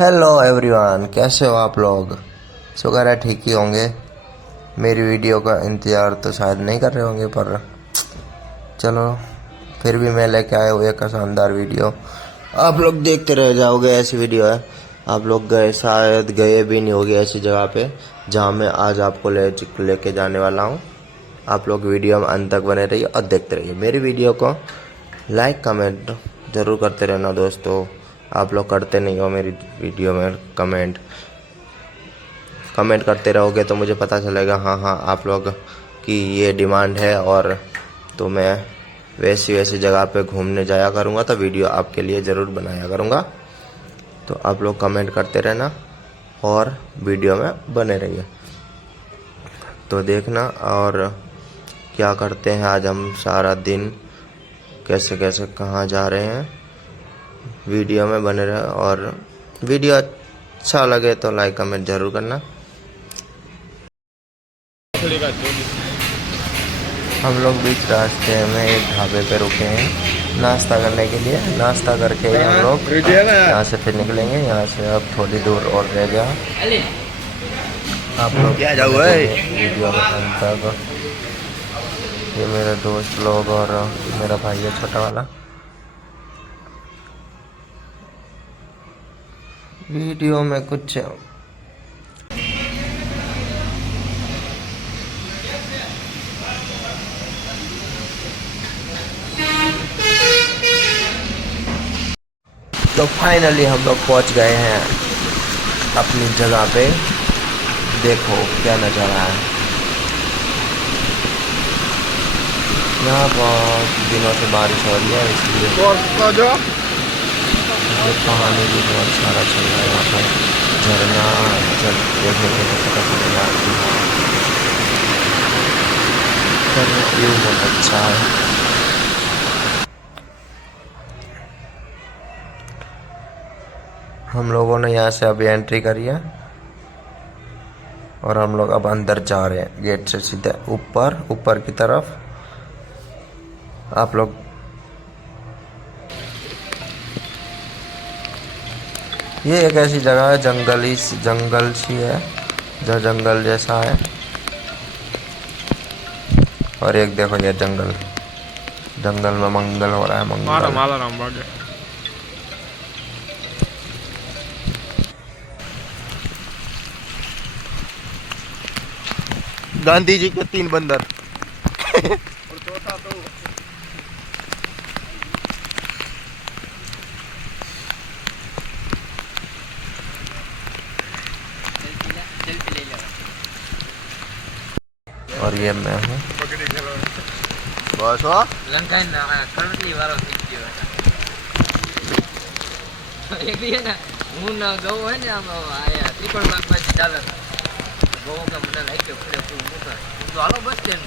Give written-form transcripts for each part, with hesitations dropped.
Hello everyone, कैसे हो आप लोग। शुक्र है ठीक ही होंगे। मेरी वीडियो का इंतज़ार तो शायद नहीं कर रहे होंगे, पर चलो फिर भी मैं लेके आया हूँ एक शानदार वीडियो। आप लोग देखते रह जाओगे, ऐसी वीडियो है। आप लोग गए शायद गए भी नहीं होगे ऐसी जगह पे जहाँ मैं आज आपको लेके जाने वाला हूँ। आप लोग वीडियो में अंत तक बने रहिए और देखते रहिए। मेरी वीडियो को लाइक कमेंट ज़रूर करते रहना दोस्तों। आप लोग करते नहीं हो मेरी वीडियो में कमेंट करते रहोगे तो मुझे पता चलेगा हाँ आप लोग की ये डिमांड है, और तो मैं वैसी जगह पे घूमने जाया करूँगा, तो वीडियो आपके लिए ज़रूर बनाया करूँगा। तो आप लोग कमेंट करते रहना और वीडियो में बने रहिए। तो देखना और क्या करते हैं आज हम सारा दिन, कैसे कैसे कहाँ जा रहे हैं, वीडियो में बने रहे। और वीडियो अच्छा लगे तो लाइक कमेंट जरूर करना। हम लोग बीच रास्ते में एक ढाबे पे रुके हैं नाश्ता करने के लिए। नाश्ता करके ही हम लोग यहाँ से फिर निकलेंगे। यहाँ से अब थोड़ी दूर और रह गया। आप लोग क्या जाओ वीडियो में अंत तक। ये मेरे दोस्त लोग और मेरा भाई है छोटा वाला। वीडियो में कुछ तो फाइनली हम लोग पहुंच गए हैं अपनी जगह पे। देखो क्या नज़ारा है। यहाँ बहुत दिनों से बारिश हो रही है, इसलिए पानी भी बहुत सारा चल रहा है। यहाँ पर झरना जब देखने को पता चलेगा कि हाँ व्यू बहुत अच्छा है। हम लोगों ने यहाँ से अभी एंट्री करी है और हम लोग अब अंदर जा रहे हैं गेट से सीधे ऊपर की तरफ। आप लोग ये एक ऐसी जगह है, जंगल सी है, जो जंगल जैसा है। और एक देखो ये जंगल में मंगल हो रहा है। मंगल गांधी जी के 3 बंदर और चौथा तो और ये मैं हूँ बस करंटली वारो થઈ ગયો એક દી ને હું ના ગયો હે ને આમ આયા ત્રિકોણ બાગ માંથી ચાલે ગયો કે મને લાઈક કે ફરે ફૂલ મૂકા તો હાલો બસ સ્ટેન્ડ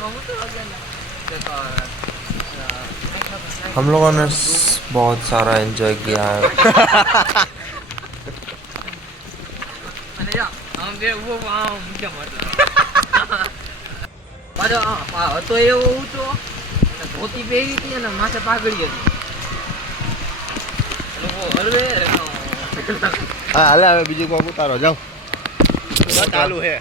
માં હું તો આગળ ના हम लोगों ने बहुत सारा एंजॉय किया है। અને યા આમ બે वो આમ મુકે मतलब પાછો હતો એવો ઊંચો અને ધોતી પહેરી હતી અને માથે પાઘડી હતી લોકો હલવે हाँ हाले હવે બીજું કોક उतारो जाओ चालू है।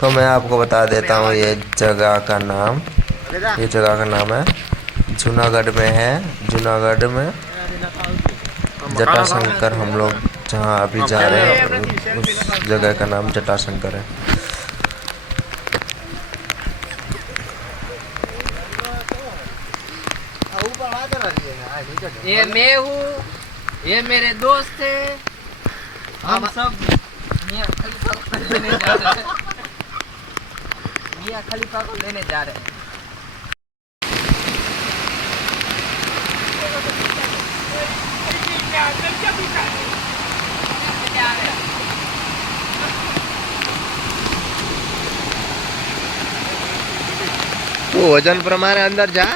तो मैं आपको बता देता हूँ ये जगह का नाम है जूनागढ़ में है। जूनागढ़ में जटाशंकर, हम लोग जहाँ अभी जा रहे हैं उस जगह का नाम जटाशंकर है। ये मैं हूँ, ये मेरे दोस्त है, हम सब मियां खलीफा को लेने जा रहे हैं। मियां खलीफा को लेने जा रहे हैं। तो वजन प्रमाणे अंदर जा।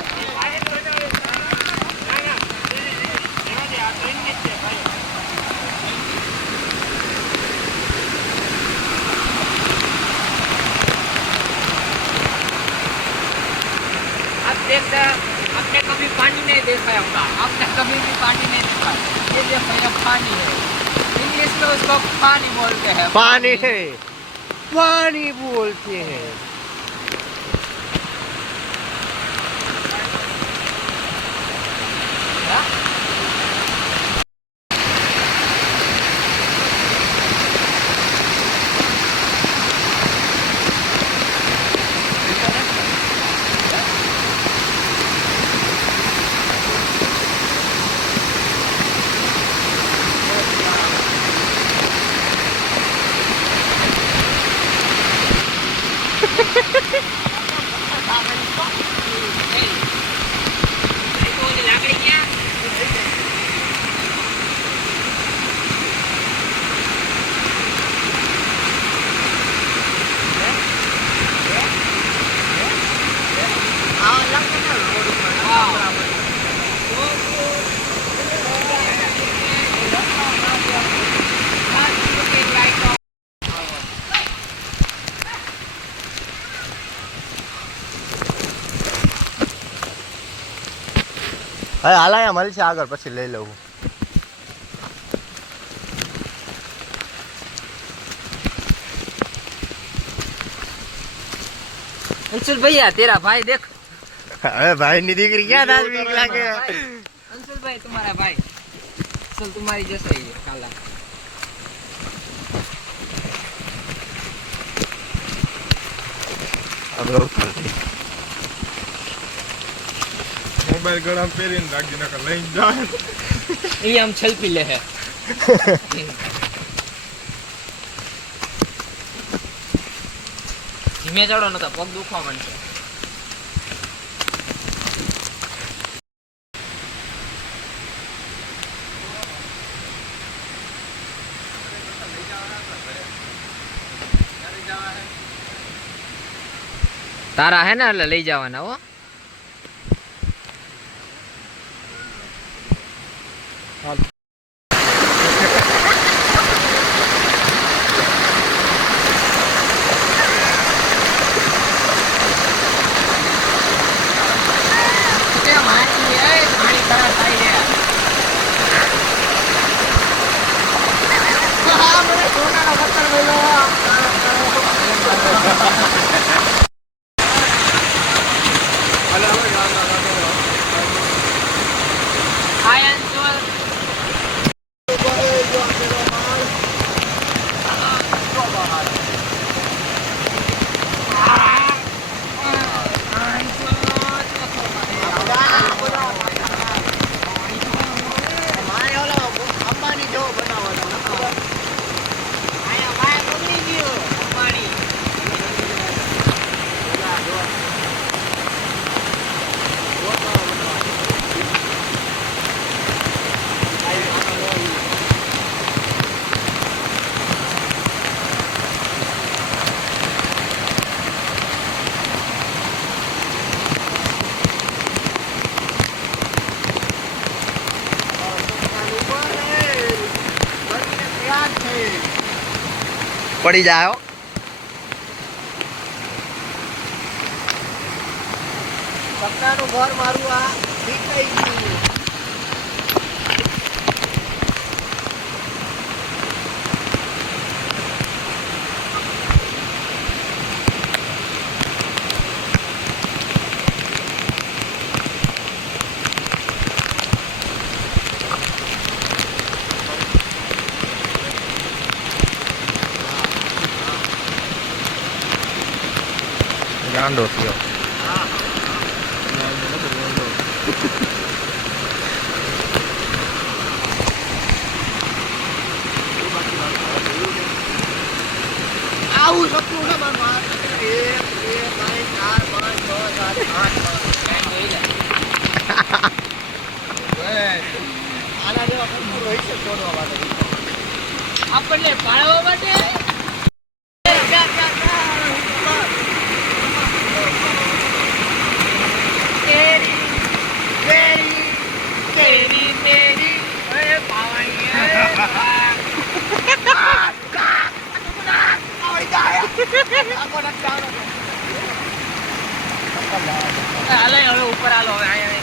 आपने कभी पानी नहीं देखा होगा, आपने कभी भी पानी नहीं देखा। देखो ये पानी है, इंग्लिश में उसको पानी बोलते हैं। पानी है, पानी बोलते हैं। હવે હાલાયા મળશે આગળ, પછી લઈ લઉં. अंशुल भैया तेरा भाई देख। હવે ભાઈ ની દીકરી ક્યાં દાલ બીક લાગે. अंशुल भाई तुम्हारा भाई, अंशुल तुम्हारी जैसा ही है काला। મોબાઈલ ગળામાં પહેરીને રાખી નાખે લઈને જાય. ये हम छल पीले है। ધીમે ચડો ન તો પગ દુખવા માંડશે। તારા હે ને એટલે લઈ જવાના હો। પડી જાઓ. સપનાનું ઘર મારું આ વીકાઈ ગયું. ગાંડો થયો. આવું સપનું છે મારું. 1 2 3 4 5 6 7 8 9 આના જેવા સપનું હોય છે છોડવા માટે, આપણને પાળવા માટે. હાલો હવે ઉપર હાલો હવે અહીંયા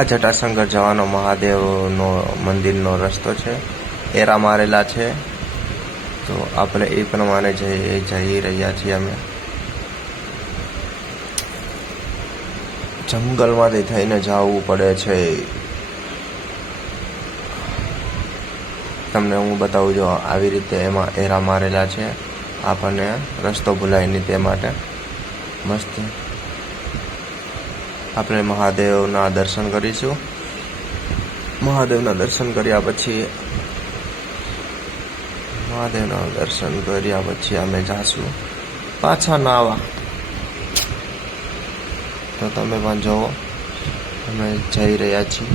આ જટાશંકર જવાનો મહાદેવનો મંદિરનો રસ્તો છે. એરા મારેલા છે, તો આપણે એ પ્રમાણે જઈ રહ્યા છીએ. અમે જંગલમાંથી થઈને જવું પડે છે. તમને હું બતાવું, જો આવી રીતે એમાં એરા મારેલા છે, આપણને રસ્તો ભૂલાય નહીં તે માટે. મસ્ત આપણે મહાદેવના દર્શન કરીશું. મહાદેવના દર્શન કર્યા પછી અમે જાશું પાછા નાવા. તો તમે પણ જુઓ, અમે જઈ રહ્યા છીએ.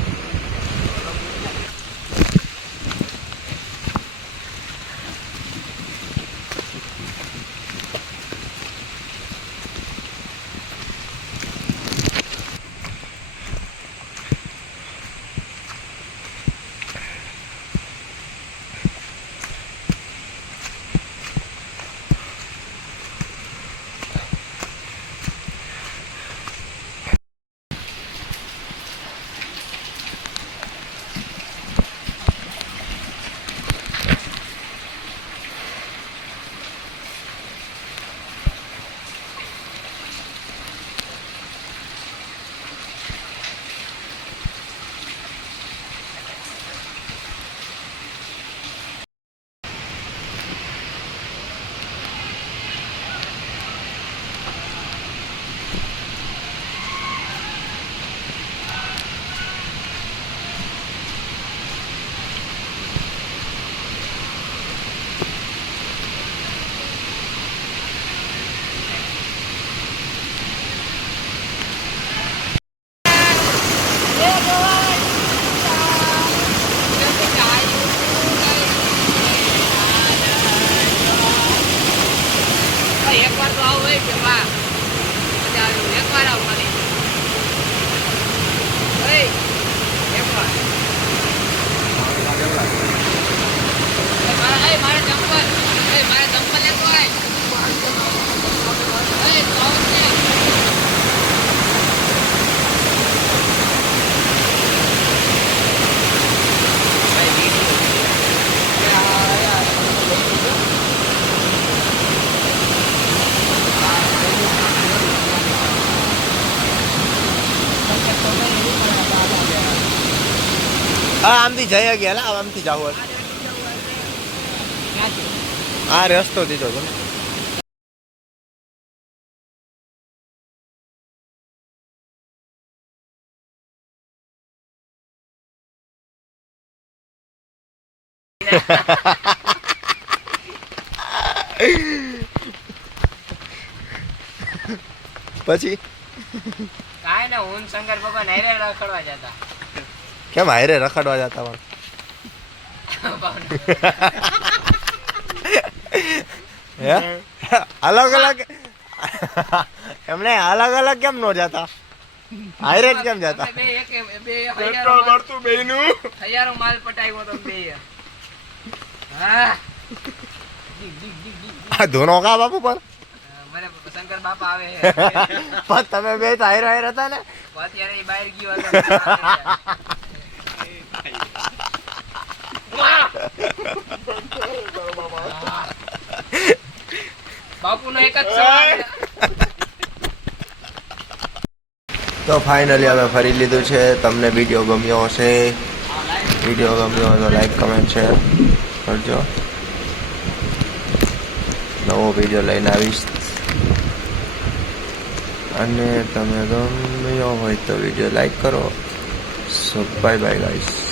એકવાર તો આવું હોય કે વાહ મજા આવ્યું. એકવાર આવું ખાલી. એકવાર મારે ચંપલ લેતો આય. હા, આમથી જઈ ગયા, આમથી જાવ. આ રસ્તો દીધો તમે. પછી કાંઈ ને હું શંકર ભગવાન હારે રખડવા જતા. કેમ હારે રખડવા જતા? હે, અલગ અલગ એમને અલગ અલગ કેમ નો જતા? હારે જ કેમ જતા? પેટ્રોલ ભરતું બેયનું. હજારો માલ પટાવ્યો તો બે. હા, આ ધોનો કા બાપુ પણ મને શંકર બાપા આવે છે. પણ તમે બે તો હારે હારે હતા ને. અત્યારે એ બહાર ગયો હતો. બાપુનો એક જ સવાલ. તો ફાઇનલી અમે ફરી લીધું છે. તમને વિડીયો ગમ્યો હશે, વિડીયો ગમ્યો હોય તો લાઈક કમેન્ટ શેર કરજો. નવો વિડીયો લઈને આવીશ, અને તમે ગમ્યો હોય તો વિડીયો લાઈક કરો. So bye bye guys.